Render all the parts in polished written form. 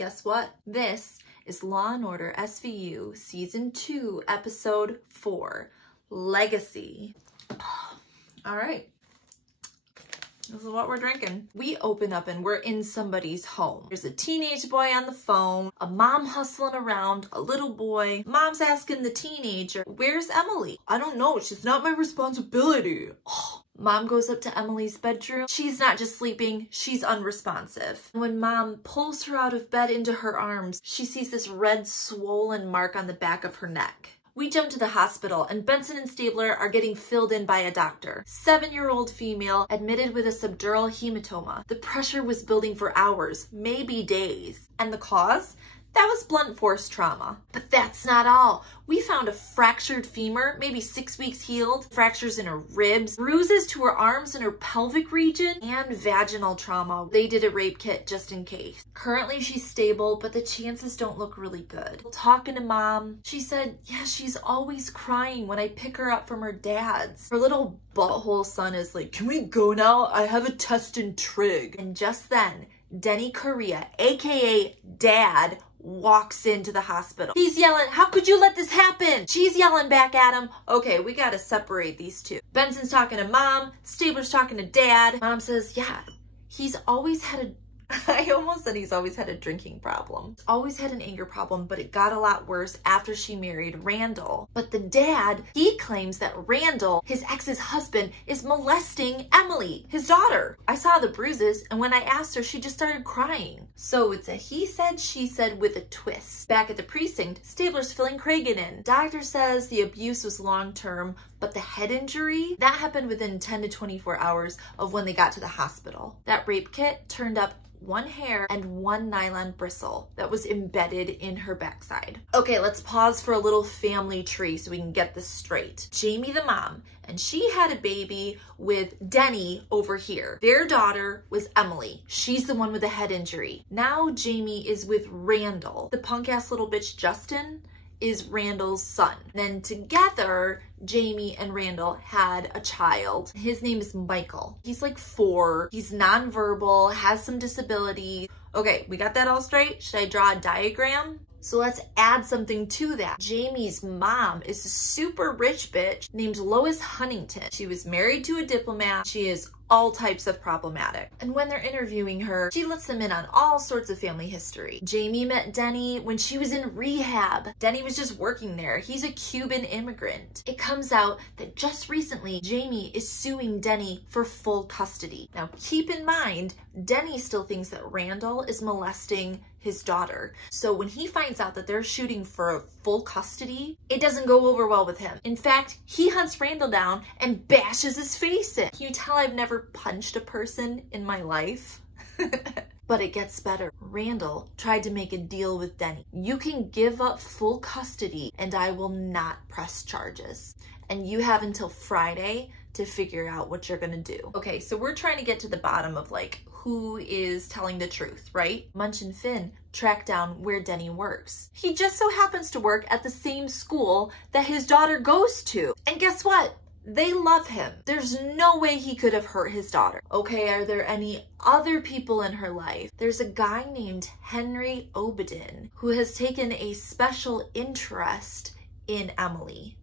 guess what? This is Law & Order SVU Season 2, Episode 4, Legacy. All right. This is what we're drinking. We open up and we're in somebody's home. There's a teenage boy on the phone, a mom hustling around, a little boy. Mom's asking the teenager, "Where's Emily?" "I don't know, she's not my responsibility." Oh. Mom goes up to Emily's bedroom. She's not just sleeping, she's unresponsive. When Mom pulls her out of bed into her arms, she sees this red swollen mark on the back of her neck. We jump to the hospital and Benson and Stabler are getting filled in by a doctor. 7-year-old female admitted with a subdural hematoma. The pressure was building for hours, maybe days. And the cause? That was blunt force trauma. But that's not all. We found a fractured femur, maybe 6 weeks healed, fractures in her ribs, bruises to her arms and her pelvic region, and vaginal trauma. They did a rape kit just in case. Currently she's stable, but the chances don't look really good. Talking to Mom, she said, yeah, she's always crying when I pick her up from her dad's. Her little butthole son is like, "Can we go now? I have a test in trig." And just then, Denny Correa, aka Dad, walks into the hospital. He's yelling, "How could you let this happen?" She's yelling back at him. Okay, we gotta separate these two. Benson's talking to Mom, Stabler's talking to Dad. Mom says, yeah, he's always had a I almost said he's always had a drinking problem. Always had an anger problem, but it got a lot worse after she married Randall. But the dad, he claims that Randall, his ex's husband, is molesting Emily, his daughter. I saw the bruises, and when I asked her, she just started crying. So it's a he said, she said with a twist. Back at the precinct, Stabler's filling Cragen in. Doctor says the abuse was long-term, but the head injury, that happened within 10 to 24 hours of when they got to the hospital. That rape kit turned up 1 hair and 1 nylon bristle that was embedded in her backside. Okay, let's pause for a little family tree so we can get this straight. Jamie the mom, and she had a baby with Denny over here. Their daughter was Emily. She's the one with the head injury. Now Jamie is with Randall. The punk ass little bitch Justin is Randall's son. Then together, Jamie and Randall had a child. His name is Michael. He's like 4. He's nonverbal, has some disability. Okay, we got that all straight? Should I draw a diagram? So let's add something to that. Jamie's mom is a super rich bitch named Lois Huntington. She was married to a diplomat. She is all types of problematic. And when they're interviewing her, she lets them in on all sorts of family history. Jamie met Denny when she was in rehab. Denny was just working there. He's a Cuban immigrant. It comes out that just recently, Jamie is suing Denny for full custody. Now keep in mind, Denny still thinks that Randall is molesting his daughter. So when he finds out that they're shooting for full custody, it doesn't go over well with him. In fact, he hunts Randall down and bashes his face in. Can you tell I've never punched a person in my life? But it gets better. Randall tried to make a deal with Denny. You can give up full custody and I will not press charges. And you have until Friday to figure out what you're gonna do. Okay, so we're trying to get to the bottom of like, who is telling the truth, right? Munch and Finn track down where Denny works. He just so happens to work at the same school that his daughter goes to. And guess what? They love him. There's no way he could have hurt his daughter. Okay, are there any other people in her life? There's a guy named Henry Obedin who has taken a special interest in Emily.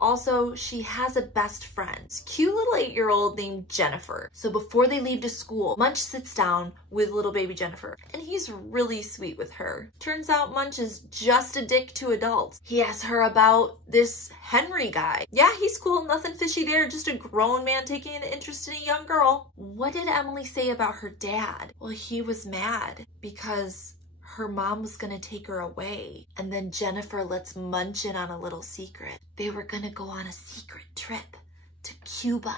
Also, she has a best friend, cute little 8-year-old named Jennifer. So before they leave to school, Munch sits down with little baby Jennifer, and he's really sweet with her. Turns out Munch is just a dick to adults. He asks her about this Henry guy. Yeah, he's cool, nothing fishy there, just a grown man taking an interest in a young girl. What did Emily say about her dad? Well, he was mad because her mom was gonna take her away. And then Jennifer lets Munch in on a little secret. They were gonna go on a secret trip to Cuba.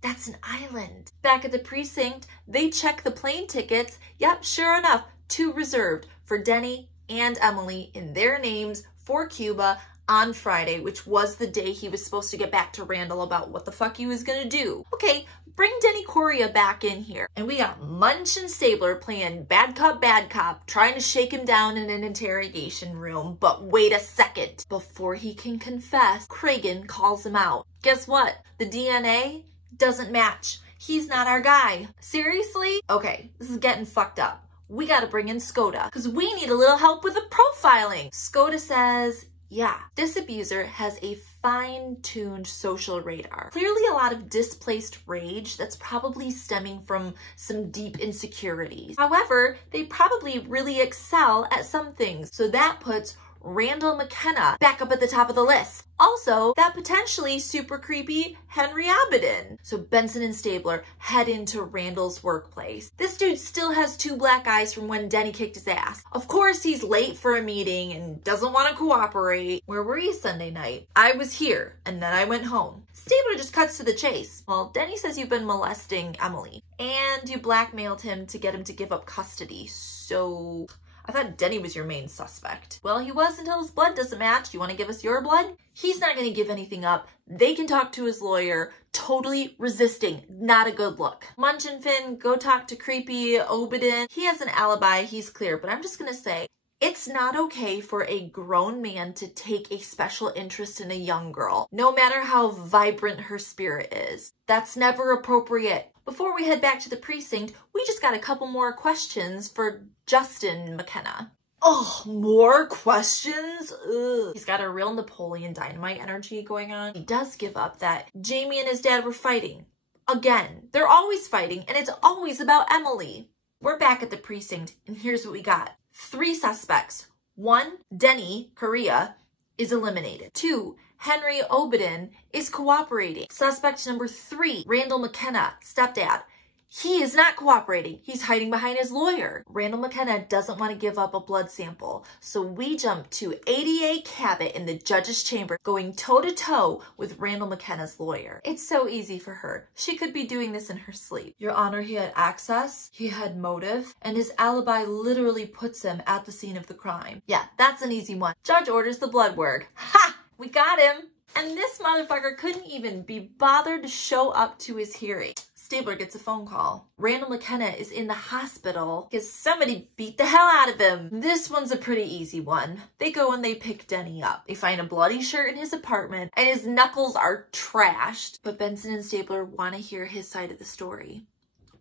That's an island. Back at the precinct, they check the plane tickets. Yep, sure enough, 2 reserved for Denny and Emily in their names for Cuba on Friday, which was the day he was supposed to get back to Randall about what the fuck he was gonna do. Okay, bring Denny Correa back in here. And we got Munch and Stabler playing bad cop, trying to shake him down in an interrogation room. But wait a second. Before he can confess, Cragen calls him out. Guess what? The DNA doesn't match. He's not our guy. Seriously? Okay, this is getting fucked up. we gotta bring in Skoda because we need a little help with the profiling. Skoda says, yeah, this abuser has a fine-tuned social radar. Clearly a lot of displaced rage that's probably stemming from some deep insecurities. However, they probably really excel at some things. So that puts Randall McKenna back up at the top of the list. Also, that potentially super creepy Henry Abaddon. So Benson and Stabler head into Randall's workplace. This dude still has 2 black eyes from when Denny kicked his ass. Of course, he's late for a meeting and doesn't want to cooperate. Where were you Sunday night? I was here, and then I went home. Stabler just cuts to the chase. Well, Denny says you've been molesting Emily, and you blackmailed him to get him to give up custody. So I thought Denny was your main suspect. Well, he was until his blood doesn't match. You want to give us your blood? He's not going to give anything up. They can talk to his lawyer, totally resisting. Not a good look. Munch and Finn go talk to creepy Obadin. He has an alibi. He's clear, but I'm just going to say, it's not okay for a grown man to take a special interest in a young girl, no matter how vibrant her spirit is. That's never appropriate. Before we head back to the precinct, we just got a couple more questions for Justin McKenna. Oh, more questions? Ugh. He's got a real Napoleon Dynamite energy going on. He does give up that Jamie and his dad were fighting. Again, they're always fighting, and it's always about Emily. We're back at the precinct, and here's what we got. 3 suspects. 1, Denny Correa, is eliminated. 2, Henry Obadin is cooperating. Suspect number 3, Randall McKenna, stepdad. He is not cooperating. He's hiding behind his lawyer. Randall McKenna doesn't want to give up a blood sample. So we jump to 88 Cabot in the judge's chamber, going toe-to-toe with Randall McKenna's lawyer. It's so easy for her. She could be doing this in her sleep. Your Honor, he had access, he had motive, and his alibi literally puts him at the scene of the crime. Yeah, that's an easy one. Judge orders the blood work. Ha! We got him. And this motherfucker couldn't even be bothered to show up to his hearing. Stabler gets a phone call. Randall McKenna is in the hospital because somebody beat the hell out of him. This one's a pretty easy one. They go and they pick Denny up. They find a bloody shirt in his apartment and his knuckles are trashed. But Benson and Stabler want to hear his side of the story.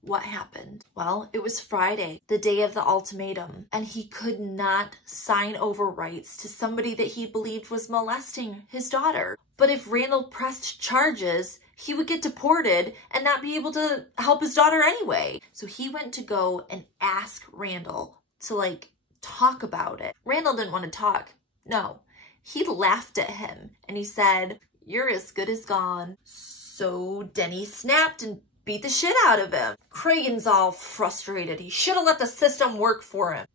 What happened? Well, it was Friday, the day of the ultimatum, and he could not sign over rights to somebody that he believed was molesting his daughter. But if Randall pressed charges, he would get deported and not be able to help his daughter anyway. So he went to go and ask Randall to talk about it. Randall didn't want to talk. No, he laughed at him and he said, "You're as good as gone." So Denny snapped and beat the shit out of him. Cragen's all frustrated. He should have let the system work for him.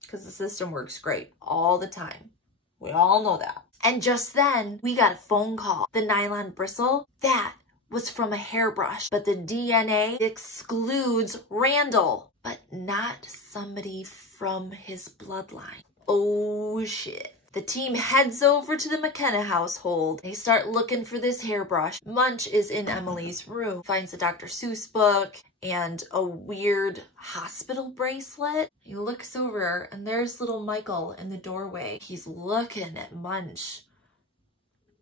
Because the system works great all the time. We all know that. And just then, we got a phone call. The nylon bristle, that was from a hairbrush. But the DNA excludes Randall. But not somebody from his bloodline. Oh shit. The team heads over to the McKenna household. They start looking for this hairbrush. Munch is in Emily's room, finds a Dr. Seuss book and a weird hospital bracelet. He looks over and there's little Michael in the doorway. He's looking at Munch.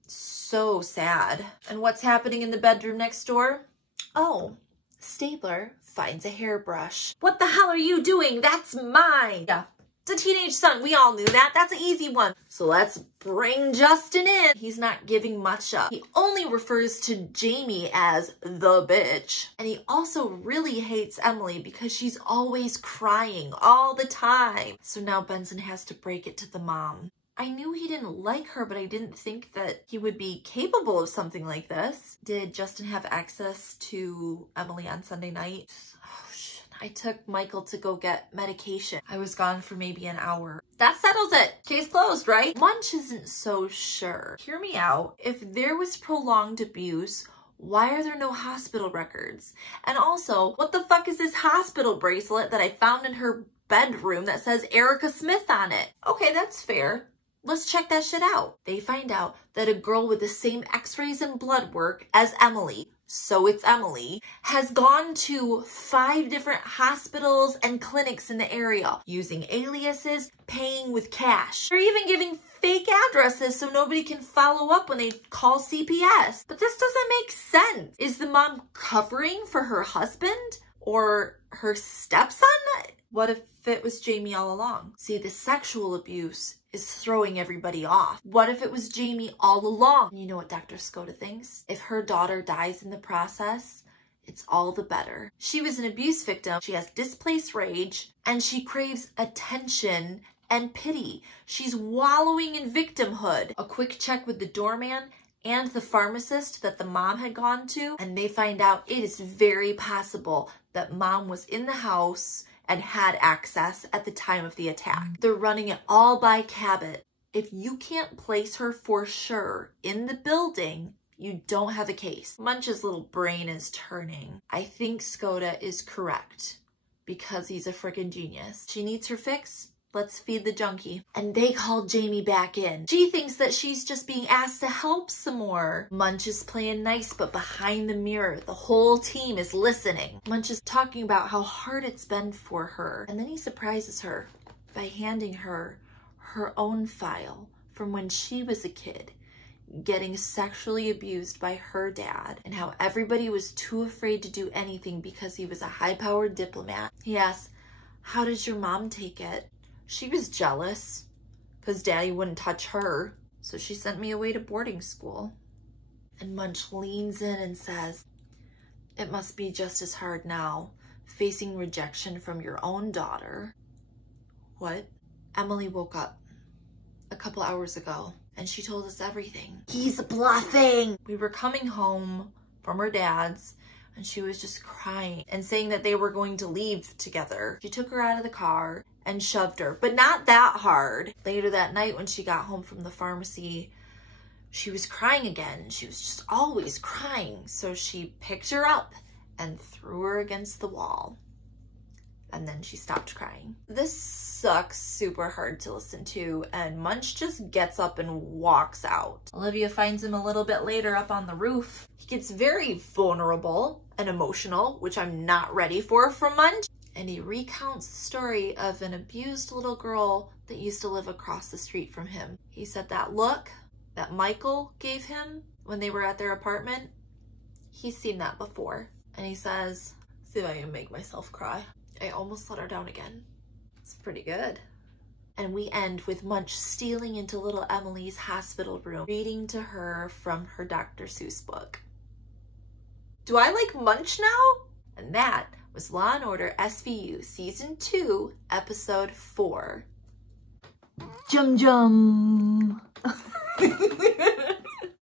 So sad. And what's happening in the bedroom next door? Oh, Stabler finds a hairbrush. What the hell are you doing? That's mine. Yeah. It's a teenage son. We all knew that. That's an easy one. So let's bring Justin in. He's not giving much up. He only refers to Jamie as the bitch. And he also really hates Emily because she's always crying all the time. So now Benson has to break it to the mom. I knew he didn't like her, but I didn't think that he would be capable of something like this. Did Justin have access to Emily on Sunday night? I took Michael to go get medication. I was gone for maybe an hour. That settles it. Case closed, right? Munch isn't so sure. Hear me out. If there was prolonged abuse, why are there no hospital records? And also, what the fuck is this hospital bracelet that I found in her bedroom that says Erica Smith on it? Okay, that's fair. Let's check that shit out. They find out that a girl with the same x-rays and blood work as Emily, so it's Emily, has gone to 5 different hospitals and clinics in the area, using aliases, paying with cash. They're even giving fake addresses so nobody can follow up when they call CPS. But this doesn't make sense. Is the mom covering for her husband or her stepson? What if if it was Jamie all along? See, the sexual abuse is throwing everybody off. What if it was Jamie all along? You know what Dr. Skoda thinks? If her daughter dies in the process, it's all the better. She was an abuse victim. She has displaced rage, and she craves attention and pity. She's wallowing in victimhood. A quick check with the doorman and the pharmacist that the mom had gone to, and they find out it is very possible that mom was in the house and had access at the time of the attack. They're running it all by Cabot. If you can't place her for sure in the building, you don't have a case. Munch's little brain is turning. I think Skoda is correct because he's a freaking genius. She needs her fix. Let's feed the junkie. And they call Jamie back in. She thinks that she's just being asked to help some more. Munch is playing nice, but behind the mirror, the whole team is listening. Munch is talking about how hard it's been for her. And then he surprises her by handing her her own file from when she was a kid, getting sexually abused by her dad, and how everybody was too afraid to do anything because he was a high-powered diplomat. He asks, "How did your mom take it?" She was jealous because daddy wouldn't touch her, so she sent me away to boarding school. And Munch leans in and says, "It must be just as hard now, facing rejection from your own daughter." What? Emily woke up a couple hours ago and she told us everything. He's bluffing. We were coming home from her dad's and she was just crying and saying that they were going to leave together. She took her out of the car and shoved her, but not that hard. Later that night when she got home from the pharmacy, she was crying again. She was just always crying. So she picked her up and threw her against the wall. And then she stopped crying. This sucks super hard to listen to, and Munch just gets up and walks out. Olivia finds him a little bit later up on the roof. He gets very vulnerable and emotional, which I'm not ready for from Munch. And he recounts the story of an abused little girl that used to live across the street from him. He said that look that Michael gave him when they were at their apartment, he's seen that before. And he says, "See if I can make myself cry." I almost let her down again. It's pretty good. And we end with Munch stealing into little Emily's hospital room, reading to her from her Dr. Seuss book. Do I like Munch now? And that was Law & Order SVU Season 2, Episode 4. Jum jum!